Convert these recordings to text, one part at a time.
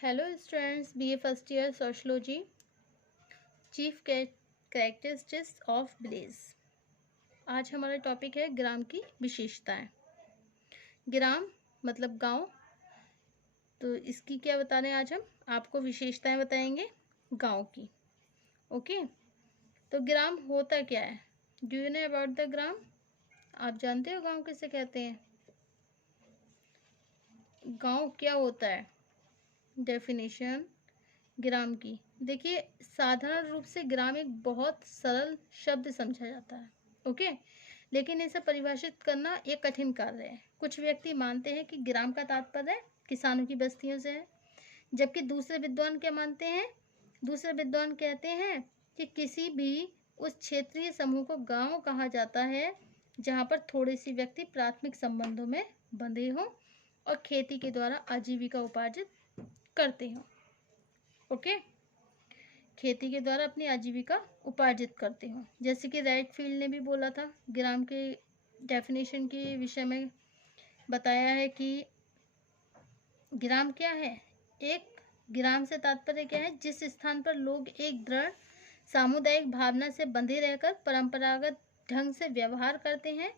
Hello students, BA first year sociology, chief characteristics of village. आज हमारा topic है ग्राम की विशेषताएं। ग्राम मतलब गांव, तो इसकी क्या बता रहे हैं आज हम आपको विशेषताएं बताएंगे गांव की। ओके, तो ग्राम होता क्या है? Do you know about the gram? आप जानते हो गांव किसे कहते हैं? गांव क्या होता है? डेफिनेशन ग्राम की देखिए, साधारण रूप से ग्राम एक बहुत सरल शब्द समझा जाता है। ओके, लेकिन इसे परिभाषित करना एक कठिन कार्य है। कुछ व्यक्ति मानते हैं कि ग्राम का तात्पर्य किसानों की बस्तियों से है, जबकि दूसरे विद्वान क्या मानते हैं? दूसरे विद्वान कहते हैं कि किसी भी उस क्षेत्रीय समूह को गांव कहा जाता है जहां पर थोड़े से व्यक्ति प्राथमिक संबंधों में बंधे हों और खेती के द्वारा आजीविका उपार्जित करते हों। ओके, खेती के द्वारा अपनी आजीविका उपार्जित करते हो। जैसे कि राइटफील्ड ने भी बोला था, ग्राम के डेफिनेशन के विषय में बताया है कि ग्राम क्या है। एक ग्राम से तात्पर्य क्या है? जिस स्थान पर लोग एक दृढ़ सामुदायिक भावना से बंधे रहकर परंपरागत ढंग से व्यवहार करते हैं,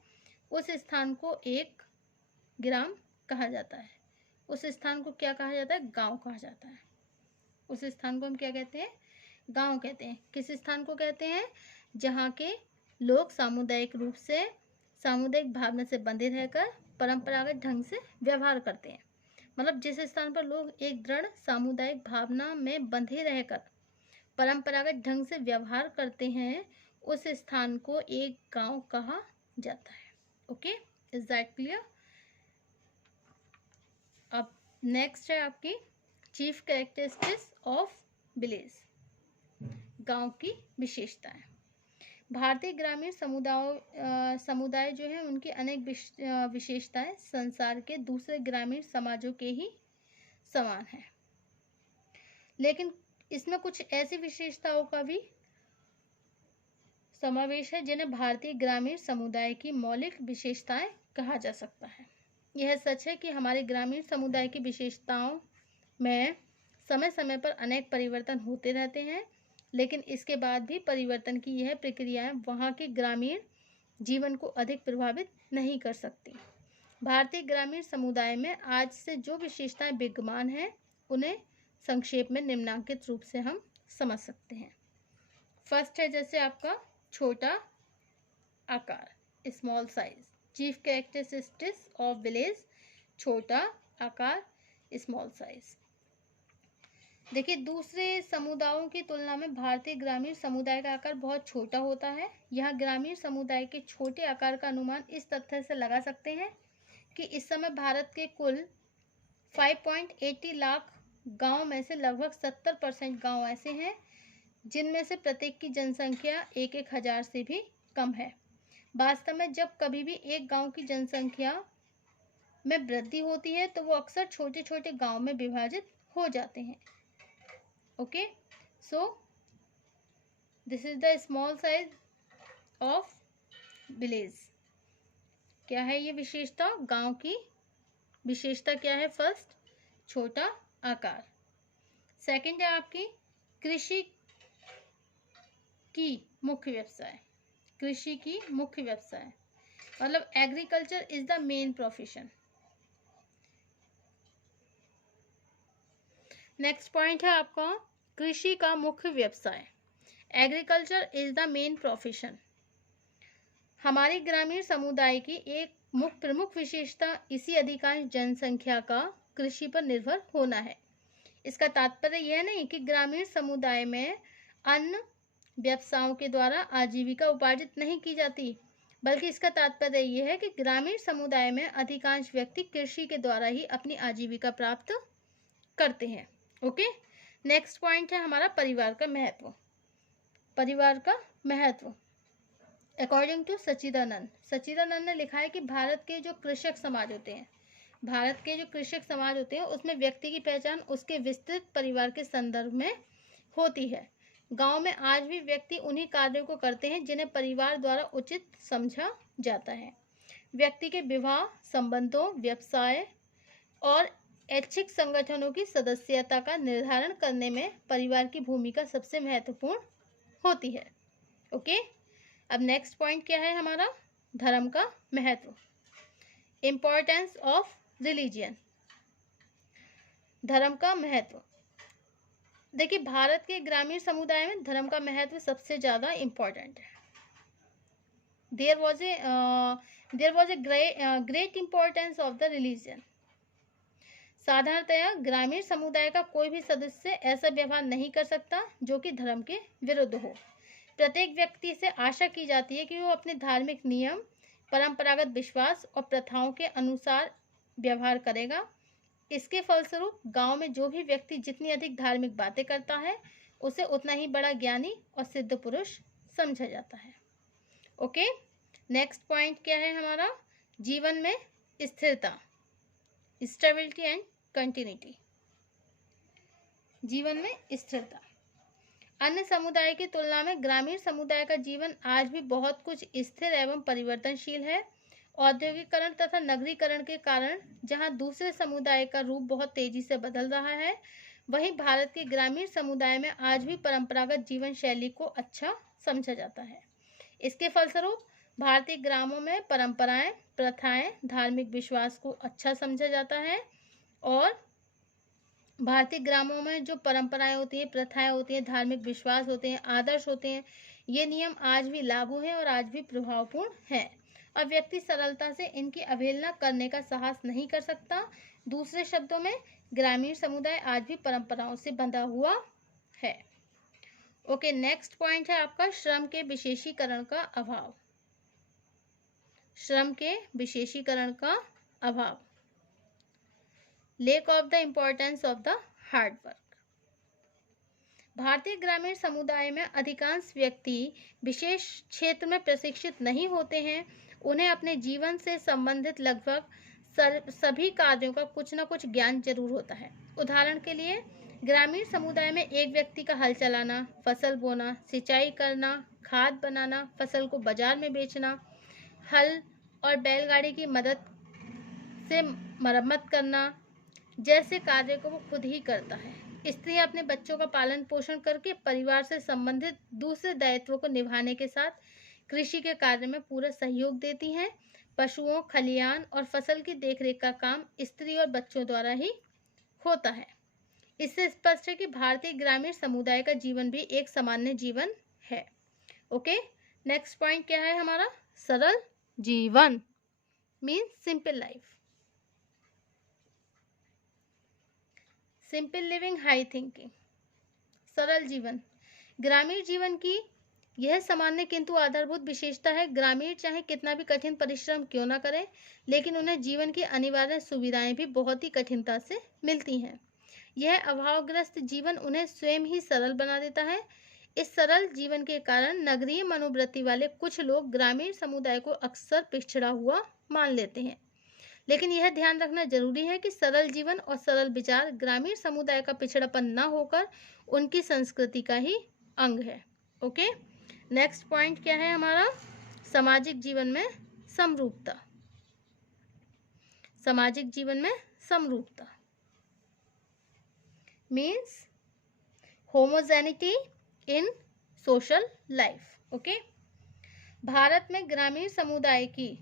उस स्थान को एक ग्राम कहा जाता है। उस स्थान को क्या कहा जाता है? गांव कहा जाता है। उस स्थान को हम क्या कहते हैं? गांव कहते हैं। किस स्थान को कहते हैं? जहाँ के लोग सामुदायिक रूप से सामुदायिक भावना से बंधे रहकर परंपरागत ढंग से व्यवहार करते हैं। मतलब जिस स्थान पर लोग एक दृढ़ सामुदायिक भावना में बंधे रहकर परंपरागत ढंग से व्यवहार करते हैं, उस स्थान को एक गांव कहा जाता है। Okay, is that clear? अब नेक्स्ट है आपकी चीफ कैरेक्टरिस्टिक्स ऑफ विलेज, गांव की विशेषताएं। भारतीय ग्रामीण समुदाय जो है उनकी अनेक विशेषताएं संसार के दूसरे ग्रामीण समाजों के ही समान है, लेकिन इसमें कुछ ऐसी विशेषताओं का भी समावेश है जिन्हें भारतीय ग्रामीण समुदाय की मौलिक विशेषताएं कहा जा सकता है। यह सच है कि हमारे ग्रामीण समुदाय की विशेषताओं में समय समय पर अनेक परिवर्तन होते रहते हैं, लेकिन इसके बाद भी परिवर्तन की यह प्रक्रियाएं वहाँ के ग्रामीण जीवन को अधिक प्रभावित नहीं कर सकती। भारतीय ग्रामीण समुदाय में आज से जो विशेषताएं विद्यमान हैं, उन्हें संक्षेप में निम्नांकित रूप से हम समझ सकते हैं। फर्स्ट है जैसे आपका छोटा आकार, small size. Chief characteristics of village, छोटा आकार, स्मॉल साइज। देखिए, दूसरे समुदायों की तुलना में भारतीय ग्रामीण समुदाय का आकार बहुत छोटा होता है। यहाँ ग्रामीण समुदाय के छोटे आकार का अनुमान इस तथ्य से लगा सकते हैं कि इस समय भारत के कुल 5.80 लाख गांव में से लगभग 70% गांव ऐसे हैं जिनमें से प्रत्येक की जनसंख्या 1,000 से भी कम है। वास्तव में जब कभी भी एक गांव की जनसंख्या में वृद्धि होती है तो वो अक्सर छोटे छोटे गांव में विभाजित हो जाते हैं। Okay, so this is the small size of village. क्या है ये विशेषता? गांव की विशेषता क्या है? फर्स्ट, छोटा आकार। सेकंड है आपकी कृषि की मुख्य व्यवसाय। कृषि की मुख्य व्यवसाय मतलब agriculture is the main profession. Next point है आपका कृषि का मुख्य व्यवसाय। Agriculture is the main profession. हमारे ग्रामीण समुदाय की एक प्रमुख विशेषता इसी अधिकांश जनसंख्या का कृषि पर निर्भर होना है। इसका तात्पर्य यह नहीं कि ग्रामीण समुदाय में अन्य व्यवसायों के द्वारा आजीविका उपार्जित नहीं की जाती, बल्कि इसका तात्पर्य यह है कि ग्रामीण समुदाय में अधिकांश व्यक्ति कृषि के द्वारा ही अपनी आजीविका प्राप्त करते हैं। ओके, नेक्स्ट पॉइंट है हमारा परिवार का महत्व। परिवार का महत्व अकॉर्डिंग टू सच्चिदानंद ने लिखा है कि भारत के जो कृषक समाज होते हैं उसमें व्यक्ति की पहचान उसके विस्तृत परिवार के संदर्भ में होती है। गांव में आज भी व्यक्ति उन्हीं कार्यों को करते हैं जिन्हें परिवार द्वारा उचित समझा जाता है। व्यक्ति के विवाह, संबंधों, व्यवसाय और ऐच्छिक संगठनों की सदस्यता का निर्धारण करने में परिवार की भूमिका सबसे महत्वपूर्ण होती है। ओके, अब नेक्स्ट पॉइंट क्या है हमारा, धर्म का महत्व, इम्पोर्टेंस ऑफ रिलीजियन। धर्म का महत्व, देखिए भारत के ग्रामीण समुदाय में धर्म का महत्व सबसे ज़्यादा इम्पोर्टेंट है। There was a great importance of the religion. साधारणतया ग्रामीण समुदाय का कोई भी सदस्य ऐसा व्यवहार नहीं कर सकता जो कि धर्म के विरुद्ध हो। प्रत्येक व्यक्ति से आशा की जाती है कि वो अपने धार्मिक नियम, परंपरागत विश्वास और प्रथाओं के अनुसार व्यवहार करेगा। इसके फलस्वरूप गांव में जो भी व्यक्ति जितनी अधिक धार्मिक बातें करता है उसे उतना ही बड़ा ज्ञानी और सिद्ध पुरुष समझा जाता है। ओके, नेक्स्ट पॉइंट क्या है हमारा, जीवन में स्थिरता, स्टेबिलिटी एंड कंटिन्यूटी। जीवन में स्थिरता, अन्य समुदाय की तुलना में ग्रामीण समुदाय का जीवन आज भी बहुत कुछ स्थिर एवं परिवर्तनशील है। औद्योगिकरण तथा नगरीकरण के कारण जहां दूसरे समुदाय का रूप बहुत तेजी से बदल रहा है, वहीं भारत के ग्रामीण समुदाय में आज भी परंपरागत जीवन शैली को अच्छा समझा जाता है। इसके फलस्वरूप भारतीय ग्रामों में परंपराएं, प्रथाएं, धार्मिक विश्वास को अच्छा समझा जाता है और भारतीय ग्रामों में जो परंपराएं होती हैं, प्रथाएं होती हैं, धार्मिक विश्वास होते हैं, आदर्श होते हैं, ये नियम आज भी लागू हैं और आज भी प्रभावपूर्ण हैं। अब व्यक्ति सरलता से इनकी अवहेलना करने का साहस नहीं कर सकता। दूसरे शब्दों में ग्रामीण समुदाय आज भी परंपराओं से बंधा हुआ है। ओके, नेक्स्ट पॉइंट है आपका श्रम के विशेषीकरण का अभाव। श्रम के विशेषीकरण का अभाव, lake of the importance of the hard work. भारतीय ग्रामीण समुदाय में अधिकांश व्यक्ति विशेष क्षेत्र में प्रशिक्षित नहीं होते हैं। उन्हें अपने जीवन से संबंधित लगभग सभी कार्यों का कुछ न कुछ ज्ञान जरूर होता है। उदाहरण के लिए ग्रामीण समुदाय में एक व्यक्ति का हल चलाना, फसल बोना, सिंचाई करना, खाद बनाना, फसल को बाजार में बेचना, हल और बैलगाड़ी की मदद से मरम्मत करना जैसे कार्य को वो खुद ही करता है। स्त्री अपने बच्चों का पालन पोषण करके परिवार से संबंधित दूसरे दायित्वों को निभाने के साथ कृषि के कार्य में पूरा सहयोग देती हैं। पशुओं, खलियान और फसल की देखरेख का काम स्त्री और बच्चों द्वारा ही होता है। इससे स्पष्ट है कि भारतीय ग्रामीण समुदाय का जीवन भी एक सामान्य जीवन है। ओके, नेक्स्ट पॉइंट क्या है हमारा, सरल जीवन, means simple life. Simple living, high thinking. सरल जीवन, ग्रामीण जीवन की यह सामान्य किंतु आधारभूत विशेषता है। ग्रामीण चाहे कितना भी कठिन परिश्रम क्यों न करें, लेकिन उन्हें जीवन की अनिवार्य सुविधाएं भी बहुत ही कठिनता से मिलती हैं। यह अभावग्रस्त जीवन उन्हें स्वयं ही सरल बना देता है। इस सरल जीवन के कारण नगरीय मनोवृत्ति वाले कुछ लोग ग्रामीण समुदाय को अक्सर पिछड़ा हुआ मान लेते हैं। लेकिन यह ध्यान रखना जरूरी है कि सरल जीवन और सरल विचार ग्रामीण समुदाय का पिछड़ापन न होकर उनकी संस्कृति का ही अंग है। ओके, नेक्स्ट पॉइंट क्या है हमारा, सामाजिक जीवन में समरूपता। सामाजिक जीवन में समरूपता मीन्स होमोजेनिटी इन सोशल लाइफ। ओके, भारत में ग्रामीण समुदाय की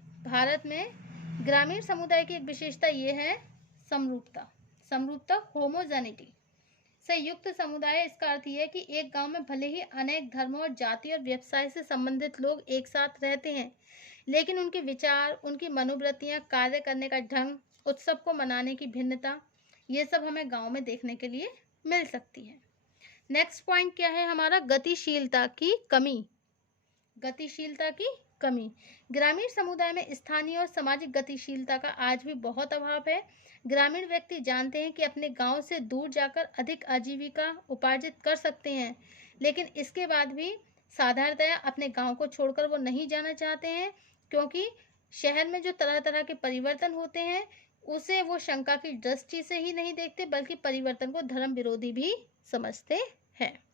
एक विशेषता ये है समरूपता, होमोजेनिटी से युक्त समुदाय। इसका अर्थ यह है कि एक गांव में भले ही अनेक धर्मों और जाति और व्यवसाय से संबंधित लोग एक साथ रहते हैं, लेकिन उनके विचार, उनकी मनोवृत्तियां, कार्य करने का ढंग, उत्सव को मनाने की भिन्नता, ये सब हमें गांव में देखने के लिए मिल सकती है। नेक्स्ट पॉइंट क्या है हमारा, गतिशीलता की कमी। गतिशीलता की कमी, ग्रामीण समुदाय में स्थानीय और सामाजिक गतिशीलता का आज भी बहुत अभाव है। ग्रामीण व्यक्ति जानते हैं कि अपने गांव से दूर जाकर अधिक आजीविका उपार्जित कर सकते हैं, लेकिन इसके बाद भी साधारणतया अपने गांव को छोड़कर वो नहीं जाना चाहते हैं, क्योंकि शहर में जो तरह तरह के परिवर्तन होते हैं उसे वो शंका की दृष्टि से ही नहीं देखते, बल्कि परिवर्तन को धर्म विरोधी भी समझते हैं।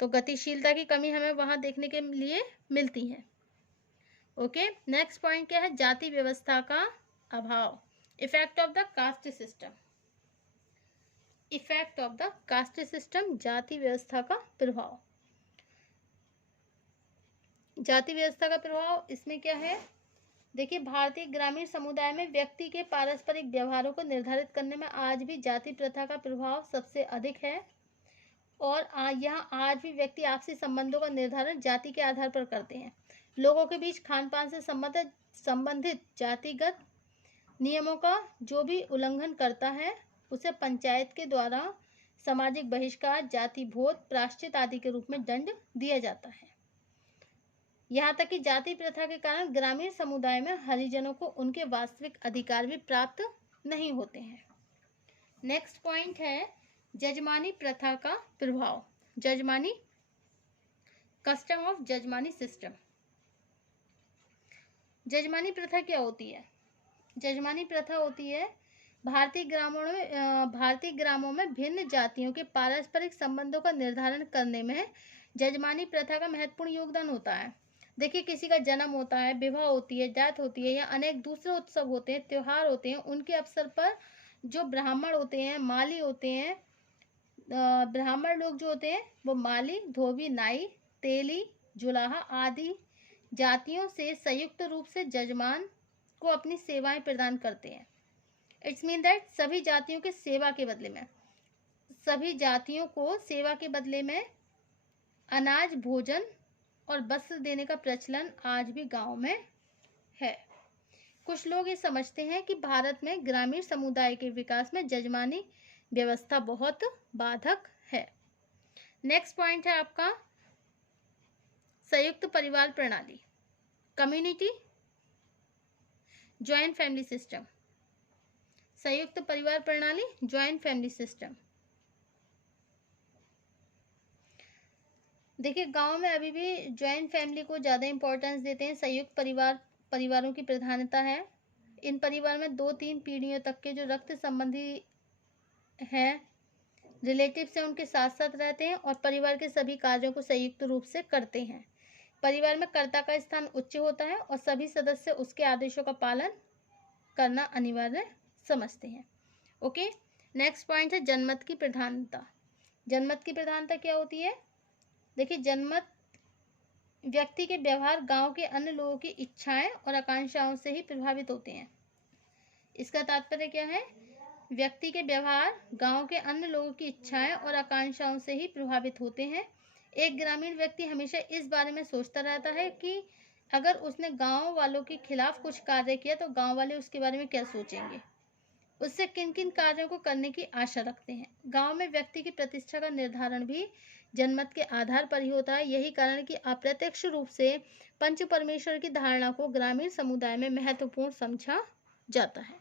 तो गतिशीलता की कमी हमें वहां देखने के लिए मिलती है। ओके, नेक्स्ट पॉइंट क्या है, जाति व्यवस्था का अभाव, effect of the caste system. Effect of the caste system, जाति व्यवस्था का प्रभाव। जाति व्यवस्था का प्रभाव इसमें क्या है, देखिए भारतीय ग्रामीण समुदाय में व्यक्ति के पारस्परिक व्यवहारों को निर्धारित करने में आज भी जाति प्रथा का प्रभाव सबसे अधिक है। और यहाँ आज भी व्यक्ति आपसी संबंधों का निर्धारण जाति के आधार पर करते हैं। लोगों के बीच खान पान से संबंधित जातिगत नियमों का जो भी उल्लंघन करता है उसे पंचायत के द्वारा सामाजिक बहिष्कार, जाति भोज, प्रायश्चित आदि के रूप में दंड दिया जाता है। यहाँ तक कि जाति प्रथा के कारण ग्रामीण समुदाय में हरिजनों को उनके वास्तविक अधिकार भी प्राप्त नहीं होते हैं। नेक्स्ट पॉइंट है जजमानी प्रथा का प्रभाव। जजमानी, कस्टम ऑफ जजमानी सिस्टम। जजमानी प्रथा क्या होती है? जजमानी प्रथा होती है भारतीय ग्रामों में भिन्न जातियों के पारस्परिक संबंधों का निर्धारण करने में जजमानी प्रथा का महत्वपूर्ण योगदान होता है। देखिए किसी का जन्म होता है, विवाह होती है, जात होती है या अनेक दूसरे उत्सव होते हैं, त्योहार होते हैं, उनके अवसर पर जो ब्राह्मण होते हैं, माली होते हैं, ब्राह्मण लोग जो होते हैं वो माली, धोबी, नाई, तेली, जुलाहा आदि जातियों से संयुक्त रूप से जजमान को अपनी सेवाएं प्रदान करते हैं। इट्स मीन दैट सभी जातियों के सेवा के बदले में, सभी जातियों को सेवा के बदले में अनाज, भोजन और वस्त्र देने का प्रचलन आज भी गांव में है। कुछ लोग ये समझते हैं कि भारत में ग्रामीण समुदाय के विकास में जजमानी व्यवस्था बहुत बाधक है। नेक्स्ट पॉइंट है आपका संयुक्त परिवार प्रणाली, कम्युनिटी जॉइंट फैमिली सिस्टम। संयुक्त परिवार प्रणाली, जॉइंट फैमिली सिस्टम। देखिए गांव में अभी भी जॉइंट फैमिली को ज़्यादा इंपॉर्टेंस देते हैं। संयुक्त परिवारों की प्रधानता है। इन परिवार में 2-3 पीढ़ियों तक के जो रक्त संबंधी हैं, रिलेटिव से उनके साथ साथ रहते हैं और परिवार के सभी कार्यों को संयुक्त रूप से करते हैं। परिवार में कर्ता का स्थान उच्च होता है और सभी सदस्य उसके आदेशों का पालन करना अनिवार्य समझते हैं। ओके, नेक्स्ट पॉइंट है जनमत की प्रधानता। जनमत की प्रधानता क्या होती है? देखिए जनमत व्यक्ति के व्यवहार गांव के अन्य लोगों की इच्छाएं और आकांक्षाओं से ही प्रभावित होते हैं। इसका तात्पर्य क्या है? व्यक्ति के व्यवहार गांव के अन्य लोगों की इच्छाएं और आकांक्षाओं से ही प्रभावित होते हैं। एक ग्रामीण व्यक्ति हमेशा इस बारे में सोचता रहता है कि अगर उसने गांव वालों के खिलाफ कुछ कार्य किया तो गांव वाले उसके बारे में क्या सोचेंगे, उससे किन किन कार्यों को करने की आशा रखते हैं। गांव में व्यक्ति की प्रतिष्ठा का निर्धारण भी जनमत के आधार पर ही होता है। यही कारण कि अप्रत्यक्ष रूप से पंच परमेश्वर की धारणा को ग्रामीण समुदाय में महत्वपूर्ण समझा जाता है।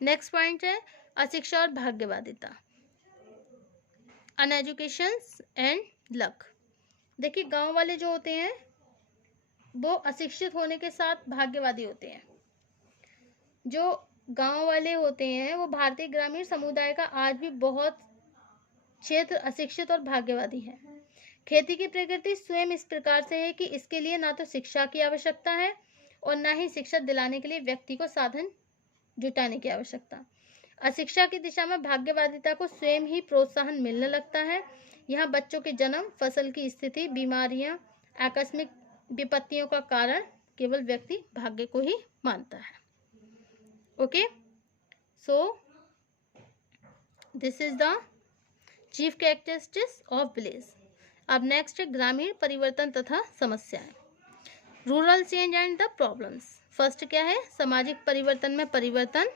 नेक्स्ट पॉइंट है अशिक्षा और भाग्यवादिता, अनएजुकेशन एंड लक। देखिए गांव वाले जो होते हैं वो अशिक्षित होने के साथ भाग्यवादी होते हैं। जो गांव वाले होते हैं वो भारतीय ग्रामीण समुदाय का आज भी बहुत क्षेत्र अशिक्षित और भाग्यवादी है। खेती की प्रकृति स्वयं इस प्रकार से है कि इसके लिए ना तो शिक्षा की आवश्यकता है और ना ही शिक्षा दिलाने के लिए व्यक्ति को साधन जुटाने की आवश्यकता। अशिक्षा की दिशा में भाग्यवादिता को स्वयं ही प्रोत्साहन मिलने लगता है। यहाँ बच्चों के जन्म, फसल की स्थिति, बीमारियां, आकस्मिक विपत्तियों का कारण केवल व्यक्ति भाग्य को ही मानता है। Okay, so this is the chief characteristics of village. अब नेक्स्ट है ग्रामीण परिवर्तन तथा समस्याएं, rural change and the problems. First क्या है? सामाजिक परिवर्तन में परिवर्तन।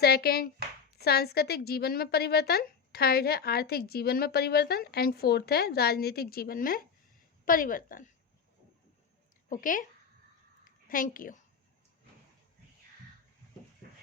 सेकंड सांस्कृतिक जीवन में परिवर्तन। थर्ड है आर्थिक जीवन में परिवर्तन एंड फोर्थ है राजनीतिक जीवन में परिवर्तन। Okay, thank you.